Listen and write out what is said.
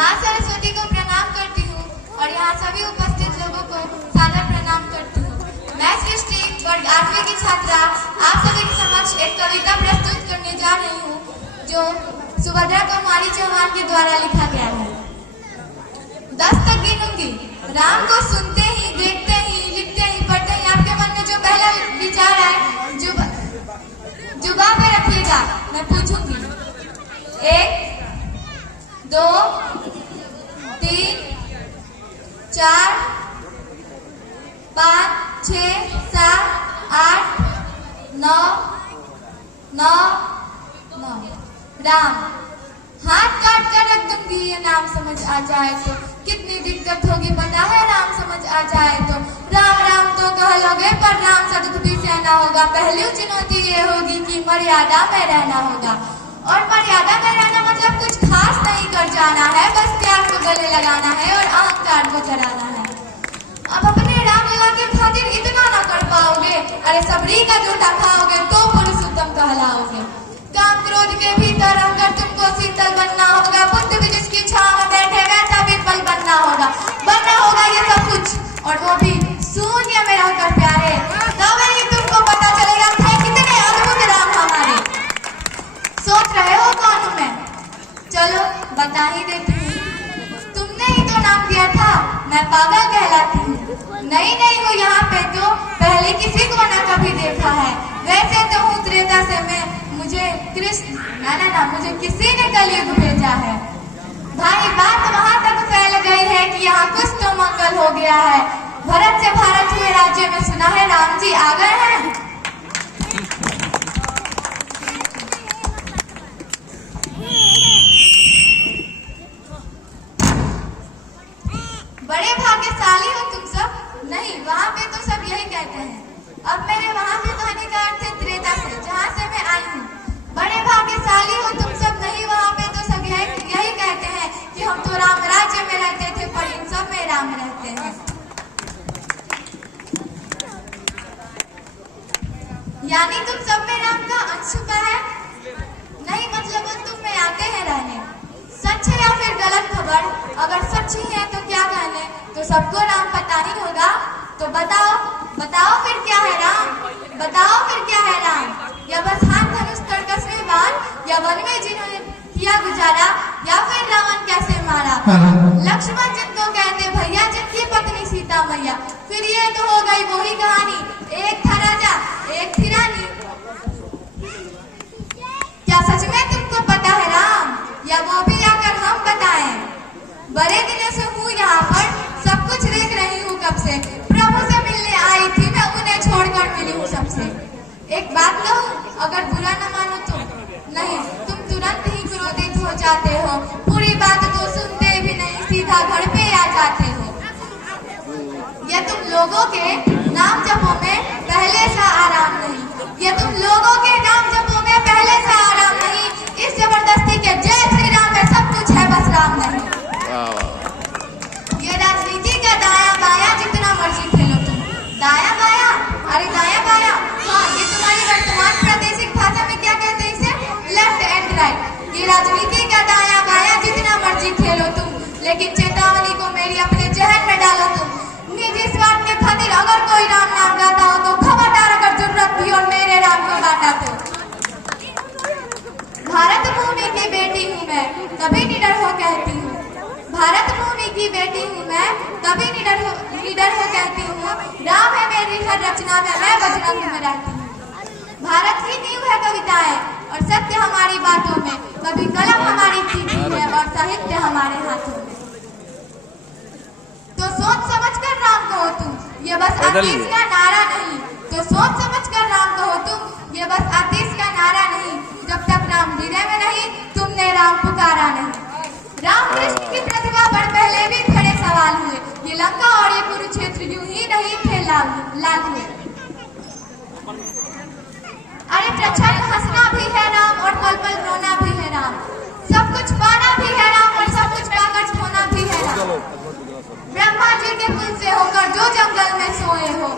माँ सरस्वती को प्रणाम करती हूँ और यहाँ सभी उपस्थित लोगों को सादर प्रणाम करती हूँ। मैं सृष्टि वर्ग 8वीं की छात्रा आप सभी के समक्ष एक कविता प्रस्तुत करने जा रही हूँ जो सुभद्रा कुमारी चौहान के द्वारा लिखा गया है। 10 तक गिनूंगी, राम को सुनते ही, देखते ही, लिखते ही, पढ़ते ही आपके मन में जो पहला विचार आए जुबा पे रखिएगा, मैं पूछूंगी। 1 2 3 4 5 6 7 8 9 9 9। राम, हाथ काट कर रख दूंगी ये नाम समझ आ जाए तो, कितनी दिक्कत होगी पता है राम समझ आ जाए तो। राम राम तो कह लोगे पर राम सा दुख भी सहना होगा। पहली चुनौती ये होगी कि मर्यादा में रहना होगा, और मर्यादा में रहना मतलब कुछ खास नहीं कर जाना है, बस प्यार को गले लगाना है और अहंकार को चढ़ाना है। अब अपने राम लला के खातिर इतना ना कर पाओगे, अरे सबरी का जूठा खाओगे तो पुरुषोत्तम कहलाओगे। काम क्रोध के भीतर रहकर तुमको शीतल बनना होगा, बुद्ध भी जिसकी छांव में बैठे वैसा विफल बनना होगा ये सब कुछ, और वो भी शून्य में रहकर प्यारे। तब ही तुमको पता चलेगा थे कितने अद्भुत राम हमारे। सोच रहे हो कौन हूं मैं? चलो बता ही देती हूँ। तुमने ही तो नाम दिया था, मैं पागल कहलाती हूँ। नई हूँ यहाँ पे तो पहले किसी को ना कभी देखा है। वैसे तो हूँ त्रेता से मैं, मुझे कृष्ण ना मुझे किसी ने कलयुग भेजा है। भाई बात वहां तक फैल गई है कि यहाँ कुछ तो मंगल हो गया है। भरत से भारत हुए राज्य में सुना है राम जी आ गए हैं। बड़े भाग्यशाली हो तुम सब। नहीं, वहाँ पे तो सब यही कहते हैं। अब मेरे वहाँ के कहने का अर्थ है त्रेता से, जहाँ से मैं आई हूँ। बड़े भाग्यशाली हो तुम सब। नहीं, वहाँ पे तो सब यही कहते हैं कि हम तो राम राज्य में रहते थे, पर इन सब में राम रहते हैं। यानी तुम सब में राम का अंश छुपा है? नहीं, मतलब तुम में आते हैं रहने। सच है या फिर गलत खबर? अगर सच ही है तो क्या कहने, तो सबको राम पता ही होगा। तो बताओ फिर क्या है राम? बताओ फिर क्या है राम? या बस हाथ धनुष तरकस में बाण, या वन में जिन्होंने किया गुजारा, या फिर रावण कैसे मारा? लक्ष्मण जिनको कहते भैया, जिनकी पत्नी सीता मैया। फिर ये तो हो गई वही कहानी, एक था राजा एक थी रानी। क्या सच में तुमको पता है राम, या वो भी आकर हम बताएं? बड़े दिनों से हूँ यहाँ पर, सब कुछ देख रही हूँ कब से। प्रभु से मिलने आई थी मैं, उन्हें छोड़कर मिली हूँ सबसे। एक बात कहूँ, अगर बुरा न मानो तो? नहीं, तुम तुरंत ही क्रोधित हो जाते हो, पूरी बात तो सुनते भी नहीं, सीधा घर पे आ जाते हो। ये तुम लोगों के नाम जपों में पहले सा आराम नहीं। ये तुम लोगों के नाम जपों में पहले सा आराम नहीं। इस जबरदस्ती के जय श्री राम में सब कुछ है, बस राम नहीं। ये राजनीति का दाया बाया जितना मर्जी खेलो तुम। दाया बाया, अरे दाया बाया, हाँ, ये तुम्हारी वर्तमान प्रादेशिक भाषा में क्या कहते हैं इसे? Left and right. ये राजनीति का दाया बाया जितना मर्जी खेलो तुम, लेकिन चेतावनी को मेरी अपने जहन में डालो तुम। निजी स्वार्थ के खातिर अगर कोई राम नाम गाता हो तो खबरदार, अगर जरूरत भी और मेरे राम को बांटा तो। भारत भूमि की बेटी हूँ मैं, कभी निडर हो कहती हूँ। भारत भूमि की बेटी हूँ मैं, कभी निडर हो कहती हूँ। राम है मेरी हर रचना में, मैं बजरंग में रहती हूँ। भारत की नींव है कविताएं और सत्य हमारी बातों में। कभी कलम हमारी थी है और साहित्य हमारे हाथों में। तो सोच समझ कर राम कहो तुम, ये बस आतिश का नारा नहीं। तो सोच समझ कर राम कहो तुम, ये बस आतिश का नारा नहीं। जब तक राम हृदय में नहीं, तुमने राम पुकारा नहीं। राम कृष्ण की प्रतिभा पर पहले भी खड़े सवाल हुए। ये लंका और ये कुरुक्षेत्र यूं ही नहीं थे लाल हुए। अरे प्रचंड हंसना भी है राम और पल पल रोना भी है राम। सब कुछ पाना भी है राम और सब कुछ पाकर खोना भी है राम। ब्रह्मा जी के कुल से होकर जो जंगल में सोए हो,